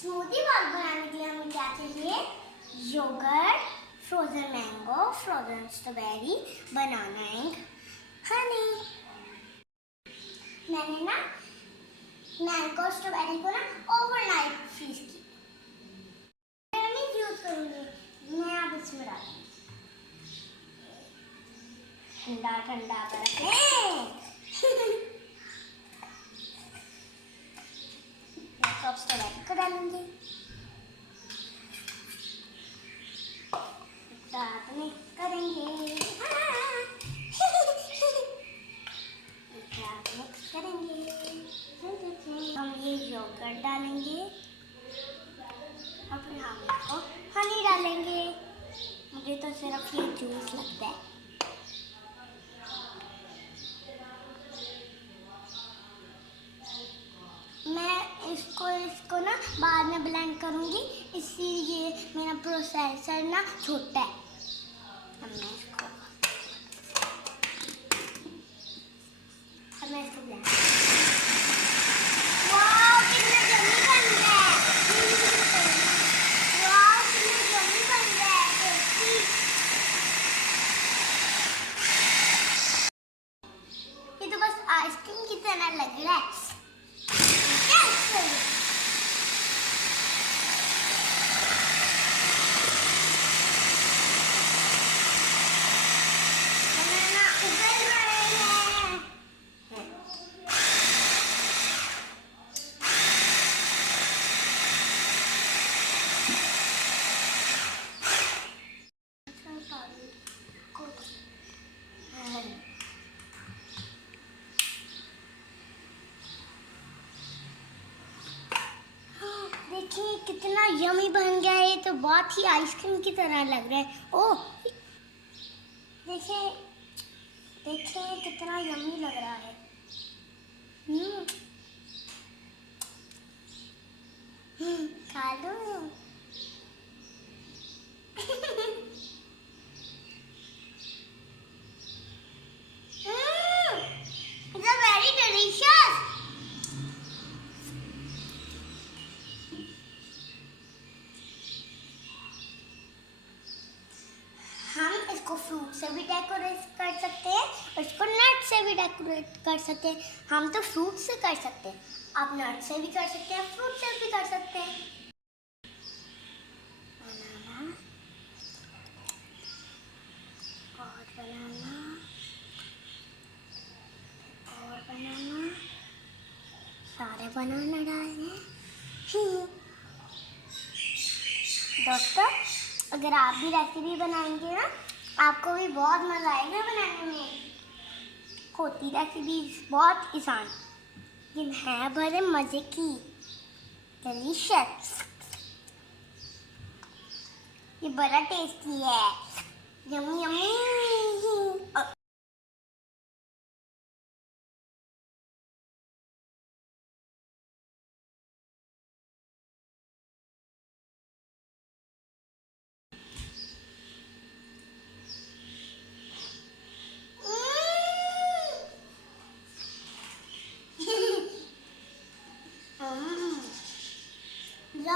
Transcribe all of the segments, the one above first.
Smoothie bowl बनाने के लिए हमें क्या चाहिए? Yogurt, frozen mango, frozen strawberry, banana and honey. मैंने ना मैंगो स्ट्रॉबेरी को ना ओवरनाइट फ्रीज की। मैं नहीं यूज करूंगी, मैं अब इसमें डालूंगी ठंडा ठंडा बर्फ। स्ट्रॉबेरी को डालूंगी, साथ में करेंगे, मिक्स करेंगे। हम ये योगर्ट डालेंगे और फिर हम इसको हनी डालेंगे। मुझे तो सिर्फ ये जूस लगता है। मैं इसको ना बाद में ब्लेंड करूंगी, इसीलिए मेरा प्रोसेसर ना छोटा है। अब मैं इसको ब्लेंड आइसक्रीम की तरह लग रहा है। देखिए कितना यमी बन गया है। ये तो बहुत ही आइसक्रीम की तरह लग रहा है। ओह देखिए देखिए कितना यमी लग रहा है। खा लो। It's very delicious. हम इसको फ्रूट से भी डेकोरेट कर सकते हैं और इसको नट से भी डेकोरेट कर सकते हैं। हम तो फ्रूट से कर सकते हैं, आप नट से भी कर सकते हैं, फ्रूट से भी कर सकते हैं। बनाना और बनाना और बनाना, सारे बनाना डालने। दोस्तों, अगर आप भी रेसिपी बनाएंगे ना, आपको भी बहुत मजा आएगा बनाने में। होती रेसिपी बहुत आसान, लेकिन है बड़े मजे की। डिलीशियस, ये बड़ा टेस्टी है। Yummy yummy.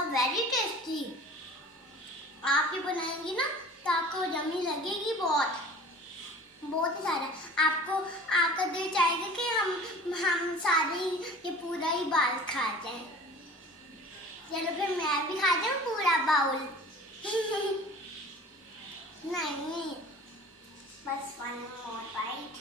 Very tasty. आप ये बनाएंगी ना तो आपको यम्मी लगेगी बहुत बहुत ही सारा। आपका दिल चाहेगा कि हम सारे ये पूरा ही बाल खा जाएं। चलो फिर मैं भी खा जाऊं पूरा बाउल। नहीं, बस वन मोर बाइट।